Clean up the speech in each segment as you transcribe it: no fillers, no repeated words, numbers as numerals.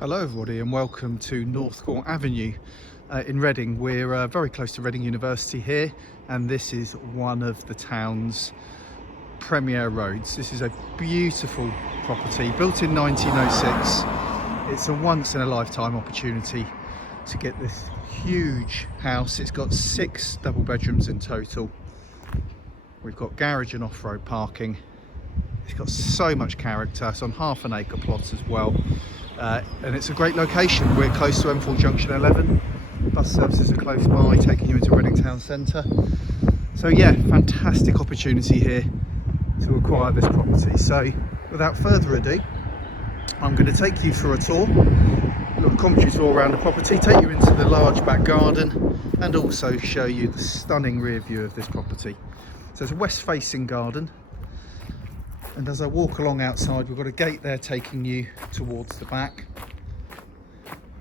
Hello everybody and welcome to Northcourt Avenue in Reading. We're very close to Reading University here, and this is one of the town's premier roads. This is a beautiful property built in 1906. It's a once in a lifetime opportunity to get this huge house. It's got 6 double bedrooms in total. We've got garage and off-road parking. It's got so much character. It's on half an acre plot as well. And it's a great location. We're close to M4 Junction 11. Bus services are close by, taking you into Reading Town Centre. So yeah, fantastic opportunity here to acquire this property. So without further ado, I'm going to take you for a tour, a little commentary tour around the property, take you into the large back garden, and also show you the stunning rear view of this property. So it's a west facing garden. And as I walk along outside, we've got a gate there taking you towards the back.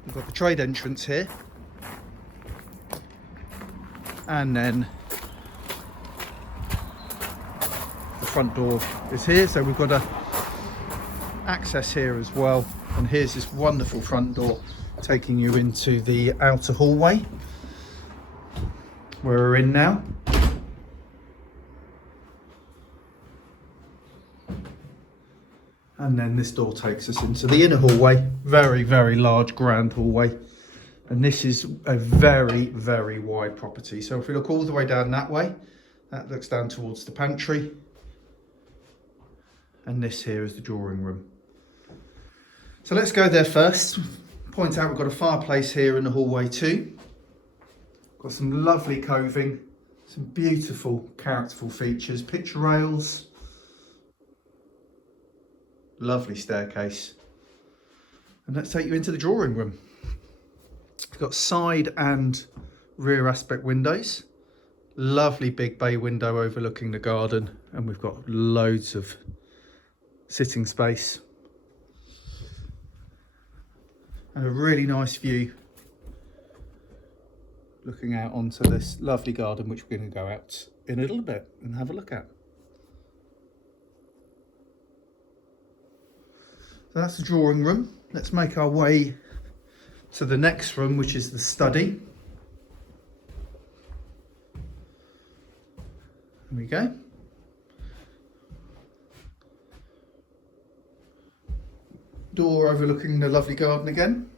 We've got the trade entrance here. And then the front door is here. So we've got access here as well. And here's this wonderful front door taking you into the outer hallway where we're in now. And then this door takes us into the inner hallway, very, very large grand hallway. And this is a very, very wide property. So if we look all the way down that way, that looks down towards the pantry. And this here is the drawing room. So let's go there first. Point out we've got a fireplace here in the hallway too. Got some lovely coving, some beautiful characterful features, picture rails. Lovely staircase. And let's take you into the drawing room. We've got side and rear aspect windows. Lovely big bay window overlooking the garden, and we've got loads of sitting space. And a really nice view looking out onto this lovely garden, which we're going to go out in a little bit and have a look at. So that's the drawing room. Let's make our way to the next room, which is the study. There we go. Door overlooking the lovely garden again.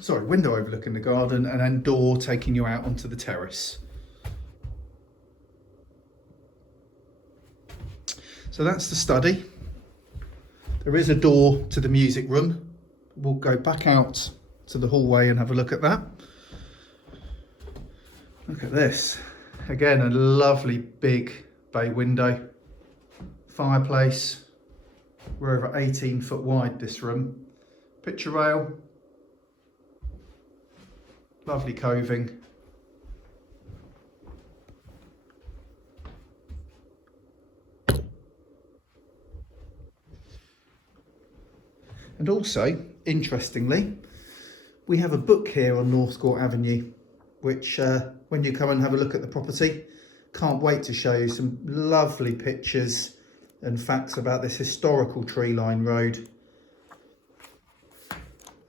Sorry, window overlooking the garden, and then door taking you out onto the terrace. So that's the study. There is a door to the music room. We'll go back out to the hallway and have a look at that. Look at this. Again, a lovely big bay window. Fireplace. We're over 18 foot wide, this room. Picture rail. Lovely coving. And also, interestingly, we have a book here on Northcourt Avenue, which when you come and have a look at the property, can't wait to show you some lovely pictures and facts about this historical tree line road.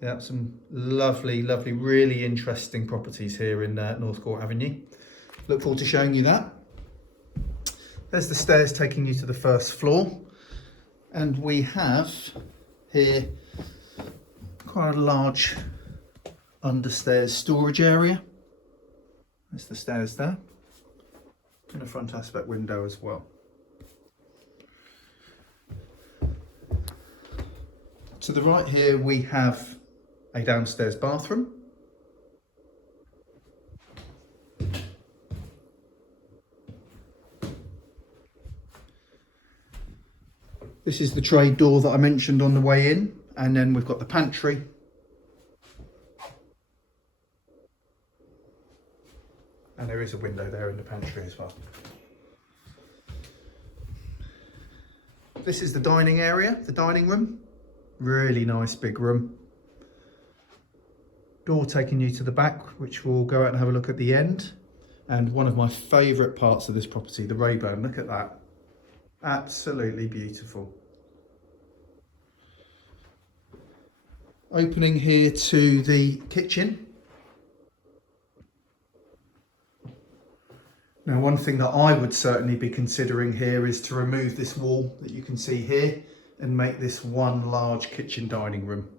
Yeah, some lovely, lovely, really interesting properties here in Northcourt Avenue. Look forward to showing you that. There's the stairs taking you to the first floor. And we have here quite a large understairs storage area. There's the stairs there, and a front aspect window as well. To the right here we have a downstairs bathroom. This is the trade door that I mentioned on the way in. And then we've got the pantry. And there is a window there in the pantry as well. This is the dining area, the dining room. Really nice big room. Door taking you to the back, which we'll go out and have a look at the end. And one of my favourite parts of this property, the Rayburn. Look at that. Absolutely beautiful. Opening here to the kitchen. Now, one thing that I would certainly be considering here is to remove this wall that you can see here and make this one large kitchen dining room.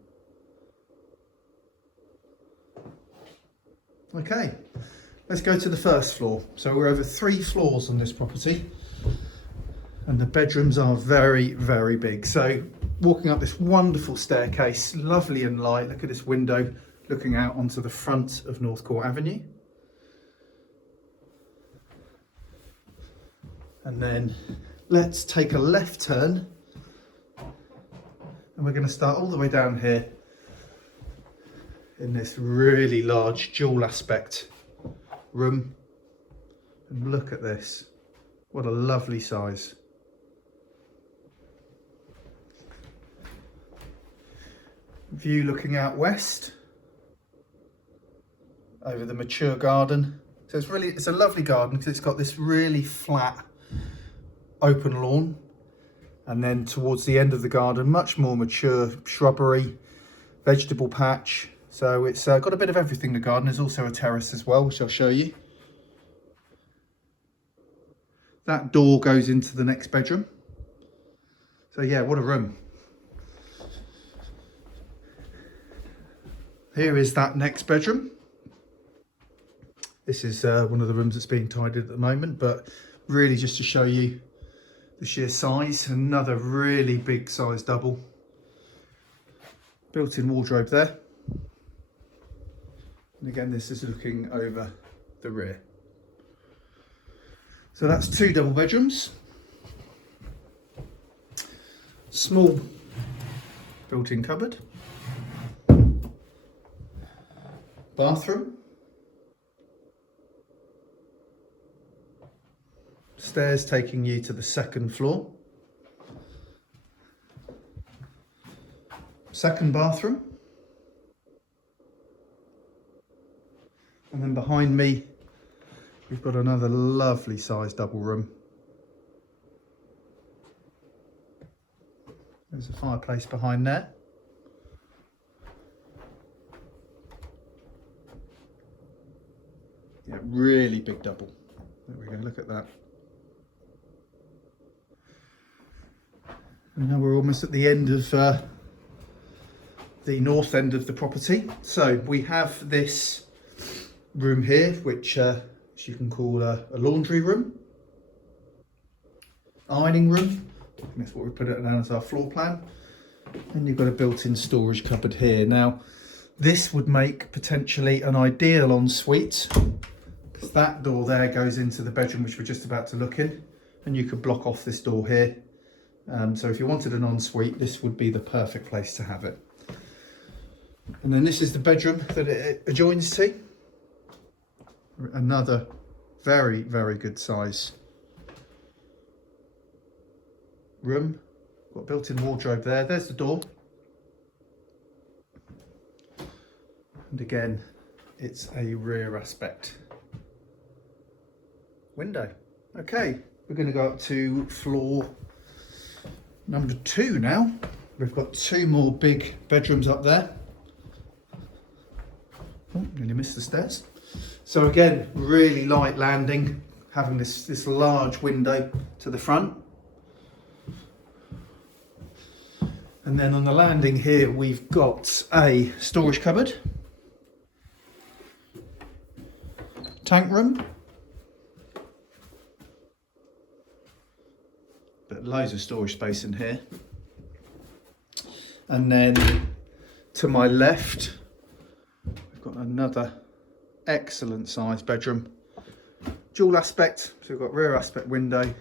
Okay, let's go to the first floor. So we're over 3 floors on this property and the bedrooms are very, very big. So walking up this wonderful staircase, lovely and light. Look at this window looking out onto the front of Northcourt Avenue. And then let's take a left turn and we're going to start all the way down here in this really large dual aspect room. And look at this, what a lovely size. View looking out west over the mature garden. So it's a lovely garden because it's got this really flat open lawn, and then towards the end of the garden much more mature shrubbery, vegetable patch. So it's got a bit of everything. The garden is also a terrace as well, which I'll show you. That door goes into the next bedroom. So yeah, what a room. Here is that next bedroom. This is one of the rooms that's being tidied at the moment, but really just to show you the sheer size. Another really big size double. Built-in wardrobe there. And again, this is looking over the rear. So that's 2 double bedrooms. Small built-in cupboard. Bathroom. Stairs taking you to the 2nd floor. 2nd bathroom. And then behind me, we've got another lovely sized double room. There's a fireplace behind there. Yeah, really big double. There we go, look at that. And now we're almost at the end of the north end of the property. So we have this room here, which you can call a laundry room, ironing room. That's what we put it down as our floor plan. And you've got a built-in storage cupboard here. Now, this would make potentially an ideal ensuite, because that door there goes into the bedroom which we're just about to look in, and you could block off this door here. So if you wanted an ensuite, this would be the perfect place to have it. And then this is the bedroom that it adjoins to. Another very, very good size room. Got built-in wardrobe there. There's the door. And again, it's a rear aspect window. Okay, we're going to go up to floor number 2 now. We've got 2 more big bedrooms up there. Oh, nearly missed the stairs. So again, really light landing, having this large window to the front. And then on the landing here, we've got a storage cupboard, tank room, but loads of storage space in here. And then to my left, we've got another excellent sized bedroom, dual aspect. So we've got rear aspect window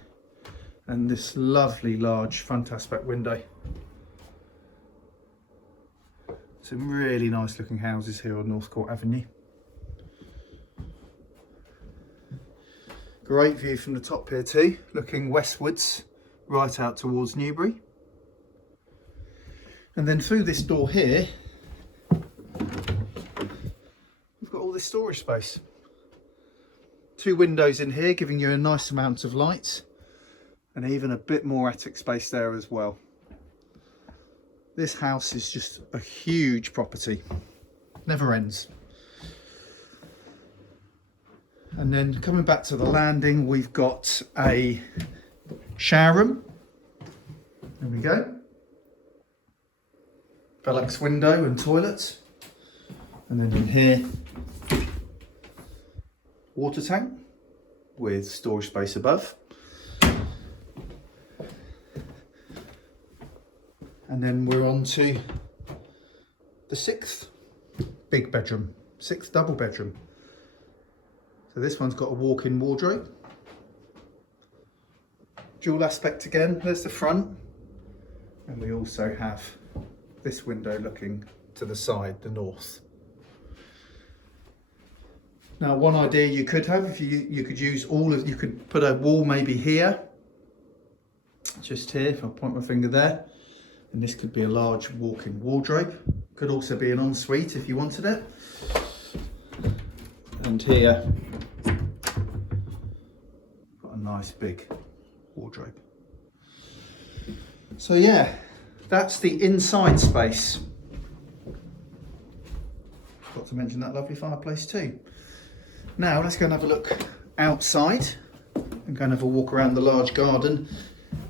and this lovely large front aspect window. Some really nice looking houses here on Northcourt Avenue. Great view from the top here too, looking westwards right out towards Newbury. And then through this door here, we've got all this storage space. 2 windows in here giving you a nice amount of light, and even a bit more attic space there as well. This house is just a huge property, never ends. And then coming back to the landing, we've got a shower room. There we go. Velux window and toilet. And then in here, water tank with storage space above. And then we're on to the sixth big bedroom, sixth double bedroom. So this one's got a walk-in wardrobe. Dual aspect again, there's the front. And we also have this window looking to the side, the north. Now one idea you could have, if you could use you could put a wall maybe here, just here, if I point my finger there. And this could be a large walk-in wardrobe. Could also be an ensuite if you wanted it. And here, got a nice big wardrobe. So yeah, that's the inside space. Forgot to mention that lovely fireplace too. Now let's go and have a look outside and go and have a walk around the large garden.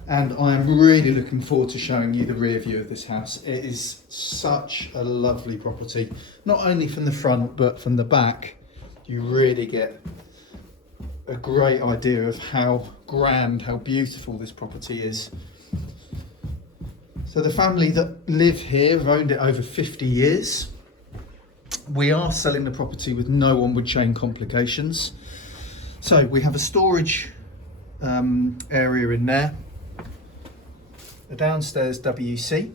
And I am really looking forward to showing you the rear view of this house. It is such a lovely property, not only from the front but from the back. You really get a great idea of how grand, how beautiful this property is. So the family that live here have owned it over 50 years. We are selling the property with no onward chain complications. So we have a storage area in there, a downstairs WC,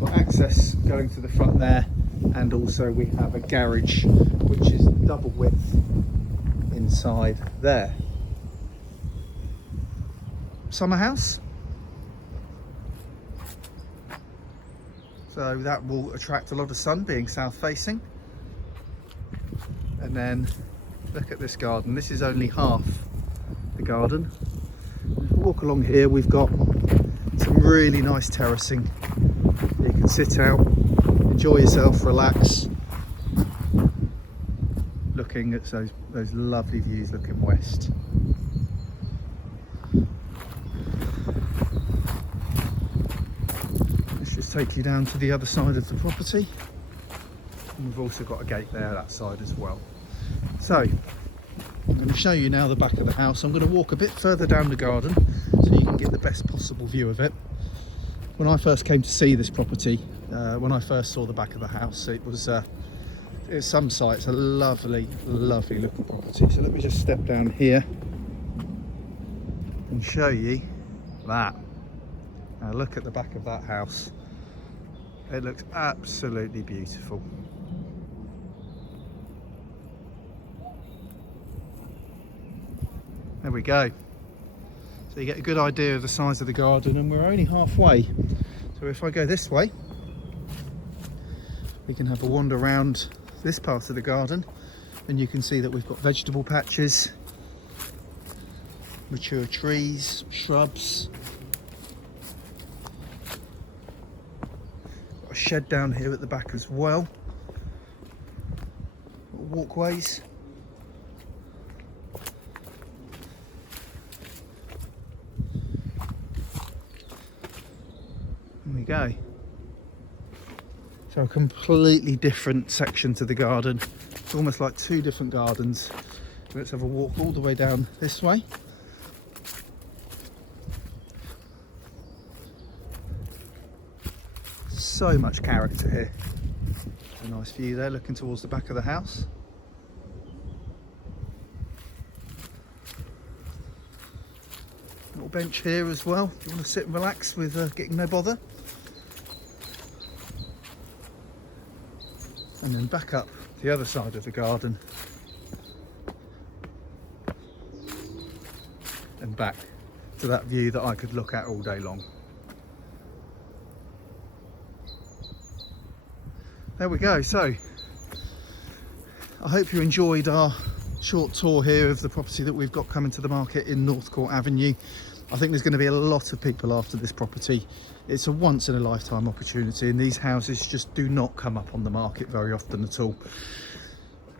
got access going to the front there, and also we have a garage which is double width inside there. Summer house, so that will attract a lot of sun being south facing. And then look at this garden. This is only half the garden. Walk along here, we've got some really nice terracing. You can sit out, enjoy yourself, relax, looking at those lovely views looking west. Let's just take you down to the other side of the property. And we've also got a gate there that side as well. So I'm going to show you now the back of the house. I'm going to walk a bit further down the garden so you can get the best possible view of it. When I first came to see this property, when I first saw the back of the house, it was some sites a lovely looking property. So let me just step down here and show you that. Now look at the back of that house. It looks absolutely beautiful. There we go. So you get a good idea of the size of the garden, and we're only halfway. So if I go this way, we can have a wander around this part of the garden, and you can see that we've got vegetable patches, mature trees, shrubs. Got a shed down here at the back as well. Walkways. There we go. So a completely different section to the garden. It's almost like two different gardens. Let's have a walk all the way down this way. So much character here. A nice view there looking towards the back of the house. Little bench here as well if you want to sit and relax with getting no bother. And then back up the other side of the garden and back to that view that I could look at all day long. There we go. So I hope you enjoyed our short tour here of the property that we've got coming to the market in Northcourt Avenue. I think there's going to be a lot of people after this property. It's a once in a lifetime opportunity, and these houses just do not come up on the market very often at all.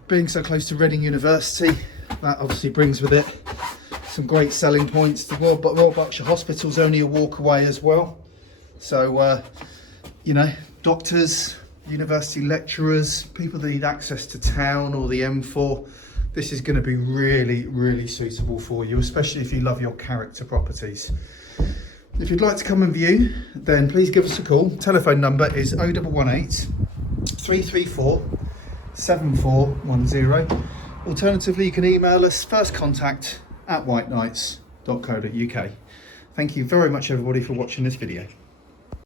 Being so close to Reading University, that obviously brings with it some great selling points. The Royal Berkshire Hospital is only a walk away as well. So, you know, doctors, university lecturers, people that need access to town or the M4, this is going to be really, really suitable for you, especially if you love your character properties. If you'd like to come and view, then please give us a call. Telephone number is 0118 334 7410. Alternatively, you can email us firstcontact@whiteknights.co.uk. Thank you very much, everybody, for watching this video.